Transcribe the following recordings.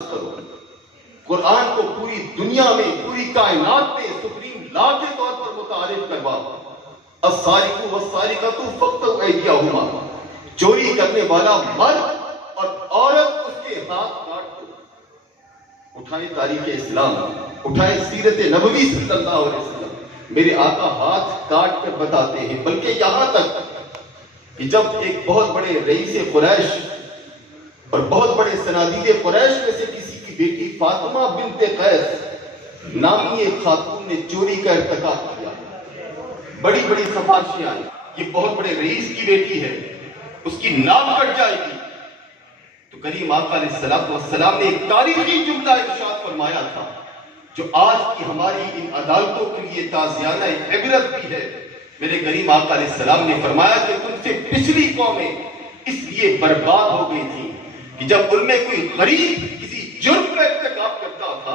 کرو۔ قرآن کو پوری دنیا میں، پوری کائنات میں سپریم لا کے طور پر متعارف کرواؤ۔ السارق والسارقۃ فاقطعوا ایدیہما، چوری کرنے والا مرد اور عورت اس کے ہاتھ کاٹ دو۔ اٹھائیں تاریخ اسلام، اٹھائیں سیرت نبوی صلی اللہ علیہ وسلم، میرے آقا ہاتھ کاٹ کر بتاتے ہیں، بلکہ یہاں تک کہ جب ایک بہت بڑے رئیس قریش اور بہت بڑے صنادید قریش میں سے کسی کی بیٹی فاطمہ بنت قیس نامی ایک خاتون نے چوری کا ارتکاب کیا، بڑی بڑی سفارشیں آئی، یہ بہت بڑے رئیس کی بیٹی ہے، اس کی ناک کٹ جائے گی، تو کریم آقا علیہ السلام نے ایک تاریخی جملہ ارشاد فرمایا تھا جو آج کی ہماری ان عدالتوں کے لیے تازیانہ عبرت بھی ہے۔ میرے کریم آقا علیہ السلام نے فرمایا کہ تم سے پچھلی قومیں اس لیے برباد ہو گئی تھیں کہ جب ان میں کوئی غریب کسی جرم کا ارتکاب کرتا تھا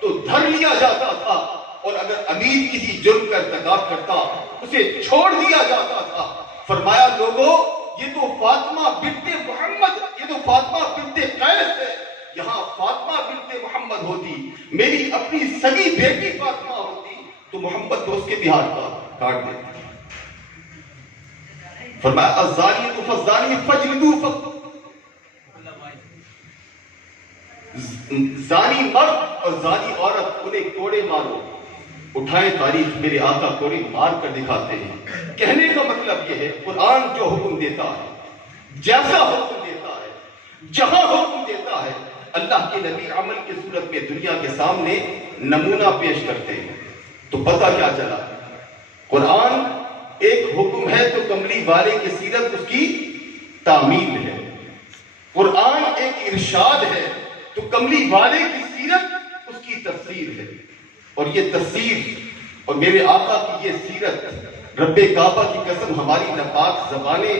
تو دھر لیا جاتا تھا، اور اگر امیر کسی جرم کا ارتکاب کرتا اسے چھوڑ دیا جاتا تھا۔ فرمایا لوگوں، یہ تو فاطمہ بنت محمد، یہ تو فاطمہ بنت قیس ہے، یہاں فاطمہ بنت محمد ہوتی، میری اپنی سگی بیٹی فاطمہ ہوتی تو محمد تو اس کے بھی ہاتھ کاٹ دیتے۔ فرمایا الزانیۃ فالزانی فاجلدوا، زانی مرد اور زانی عورت انہیں کوڑے مارو۔ اٹھائیں تاریخ، میرے آقا کوڑے مار کر دکھاتے ہیں۔ کہنے کا مطلب یہ ہے قرآن جو حکم دیتا ہے، جیسا حکم دیتا ہے، جہاں حکم دیتا ہے، اللہ کے نبی عمل کی صورت میں دنیا کے سامنے نمونہ پیش کرتے ہیں، تو پتہ کیا چلا؟ قرآن ایک حکم ہے تو کملی والے کی سیرت اس کی تعمیل ہے، قرآن ایک ارشاد ہے تو کملی والے کی سیرت اس کی تفسیر ہے، اور یہ تفسیر اور میرے آقا کی یہ سیرت، رب کعبہ کی قسم ہماری ناپاک زبانیں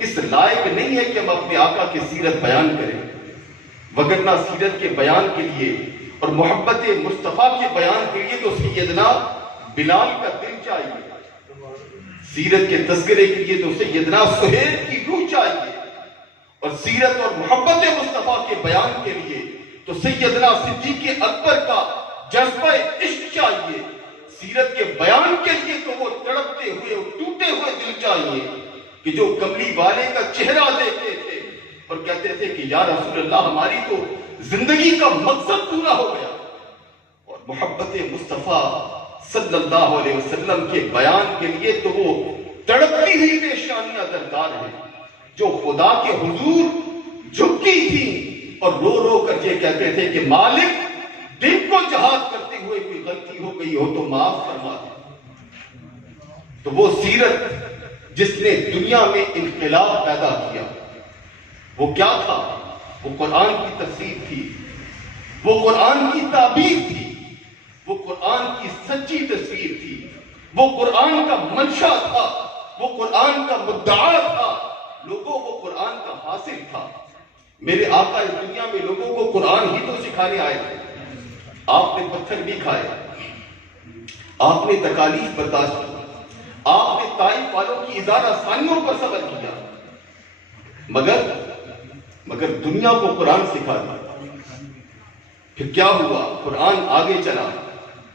اس لائق نہیں ہے کہ ہم اپنے آقا کی سیرت بیان کریں، وگرنہ سیرت کے بیان کے لیے اور محبت مصطفیٰ کے بیان کے لیے تو سیدنا بلال کا دل چاہیے، سیرت کے تذکرے کے لیے تو سیدنا سہیل کی روح چاہیے، اور سیرت اور محبت مصطفیٰ کے بیان کے لیے تو سیدنا صدیق اکبر کا جذبہ عشق چاہیے، سیرت کے بیان کے لیے تو وہ تڑپتے ہوئے ٹوٹے ہوئے دل چاہیے کہ جو کملی والے کا چہرہ دیکھتے تھے اور کہتے تھے کہ یا رسول اللہ ہماری تو زندگی کا مقصد پورا ہو گیا، اور محبت مصطفیٰ صلی اللہ علیہ وسلم کے بیان کے لیے تو وہ تڑپتی ہوئی پیشانیاں درکار ہیں جو خدا کے حضور جھکی تھی اور رو رو کر یہ کہتے تھے کہ مالک دل کو جہاد کرتے ہوئے کوئی غلطی ہو گئی ہو تو معاف فرما دے۔ تو وہ سیرت جس نے دنیا میں انقلاب پیدا کیا وہ کیا تھا؟ وہ قرآن کی تفسیر تھی، وہ قرآن کی تعبیر تھی، وہ قرآن کی سچی تصویر تھی، وہ قرآن کا منشا تھا، وہ قرآن کا مدعا تھا، لوگوں کو قرآن کا حاصل تھا۔ میرے آقا اس دنیا میں لوگوں کو قرآن ہی تو سکھانے آئے تھے۔ آپ نے پتھر بھی کھائے، آپ نے تکالیف برداشت کی، آپ نے طائف والوں کی اظہار آسانیوں پر صبر کیا، مگر دنیا کو قرآن سکھا دیا۔ پھر کیا ہوا؟ قرآن آگے چلا،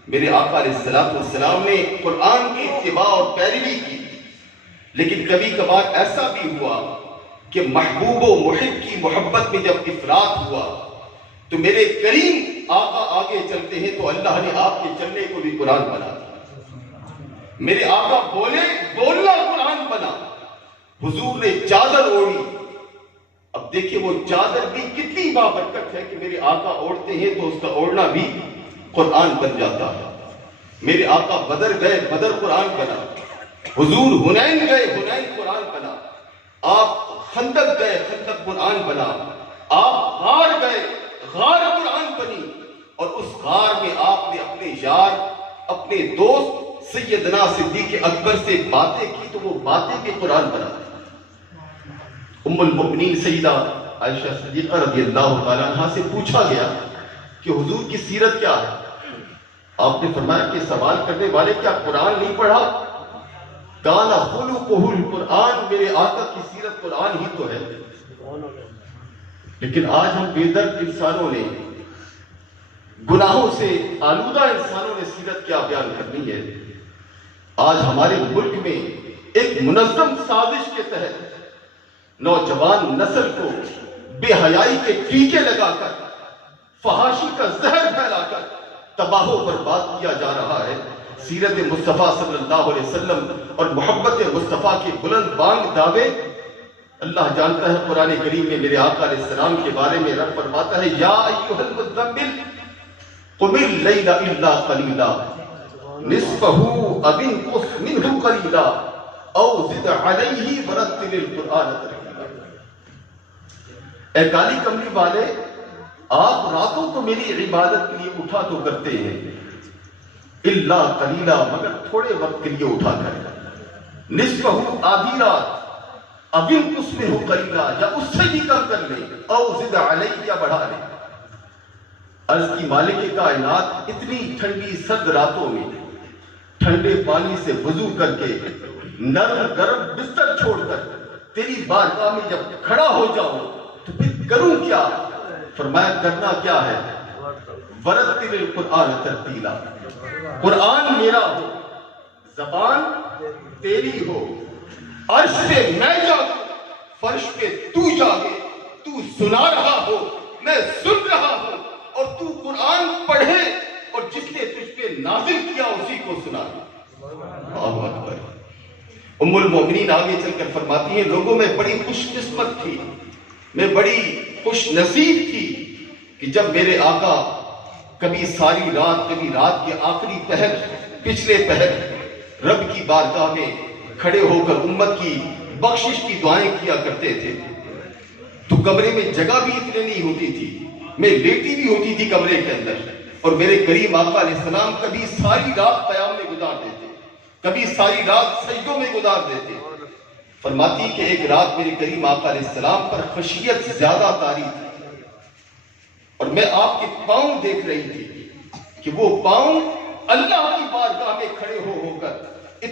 میرے آقا علیہ السلام نے قرآن کی اتباع اور پیروی کی، لیکن کبھی کبھار ایسا بھی ہوا کہ محبوب و محب کی محبت میں جب افراط ہوا تو میرے کریم آقا آگے چلتے ہیں تو اللہ نے آپ کے چلنے کو بھی قرآن بنا دیا۔ میرے آقا بولے، بولنا قرآن بنا۔ حضور نے چادر اوڑھی، اب دیکھیں وہ چادر بھی کتنی بابرکت ہے کہ میرے آقا اوڑھتے ہیں تو اس کا اوڑھنا بھی قرآن بن جاتا ہے۔ میرے آقا بدر گئے، بدر قرآن بنا، حضور حنین گئے، حنین قرآن بنا، آپ خندق گئے، خندق قرآن بنا، آپ غار گئے، غار قرآن بنی، اور اس غار میں آپ نے اپنے یار، اپنے دوست سیدنا صدیق اکبر سے باتیں کی تو وہ باتیں بھی قرآن بنا۔ ام المؤمنین سیدہ عائشہ صدیقہ رضی اللہ تعالیٰ عنہ سے پوچھا گیا کہ حضور کی سیرت کیا ہے؟ آپ نے فرمایا کہ سوال کرنے والے کیا قرآن نہیں پڑھا؟ کانا خلقہ القرآن، میرے آقا کی سیرت قرآن ہی تو ہے۔ لیکن آج ہم بے درد انسانوں نے گناہوں سے آلودہ انسانوں نے سیرت کیا بیان کرنی ہے۔ آج ہمارے ملک میں ایک منظم سازش کے تحت نوجوان نسل کو بے حیائی کے ٹیکے لگا کر، فحاشی کا زہر پھیلا کر تباہ و برباد کیا جا رہا ہے۔ سیرت مصطفیٰ صلی اللہ علیہ وسلم اور محبت مصطفیٰ کے بلند بانگ دعوے اللہ جانتا ہے۔ قرآن کریم میں میرے آقا علیہ السلام کے بارے میں رب فرماتا ہے، یا ایھا المزمل قم اللیل الا قلیلا نصفہ او انقص منہ قلیلا او زد علیہ ورتل القرآن ترتیلا۔ اے کالی کملی والے، آپ راتوں کو میری عبادت کے لیے اٹھا تو کرتے ہیں، الا قلیلا مگر تھوڑے وقت کے لیے اٹھا کر، نصفہ آدھی رات، اب انقص منہ قلیلا یا اس سے بھی کم کر لیں، او زد علیہ یا بڑھا لیں۔ عرض کی مالک کائنات اتنی ٹھنڈی سرد راتوں میں ٹھنڈے پانی سے وضو کر کے نرم گرم بستر چھوڑ کر تیری بارگاہ میں جب کھڑا ہو جاؤں تو پھر کروں کیا؟ فرمایا کرنا کیا ہے؟ ورتل القرآن ترتیلا، قرآن میرا ہو، زبان تیری ہو، عرش پہ میں جاگوں، فرش پہ تو جاگے، تو سنا رہا ہو میں سن رہا ہوں، اور تو قرآن پڑھے اور جس نے تجھ پہ نازل کیا اسی کو سنا دے۔ اللہ اکبر۔ ام المومنین آگے چل کر فرماتی ہیں، لوگوں میں بڑی خوش قسمت تھی، میں بڑی خوش نصیب تھی کہ جب میرے آقا کبھی ساری رات، کبھی رات کے آخری پہر، پچھلے پہر رب کی بارگاہ میں کھڑے ہو کر امت کی بخشش کی دعائیں کیا کرتے تھے، تو کمرے میں جگہ بھی اتنے نہیں ہوتی تھی، میں لیٹی بھی ہوتی تھی کمرے کے اندر، اور میرے کریم آقا علیہ السلام کبھی ساری رات قیام میں گزار دیتے، کبھی ساری رات سجدوں میں گزار دیتے۔ فرماتی کہ ایک رات میرے کریم آقا علیہ السلام پر خشیت زیادہ طاری تھی، اور میں آپ کے پاؤں دیکھ رہی تھی کہ وہ پاؤں اللہ کی بارگاہ میں کھڑے ہو کر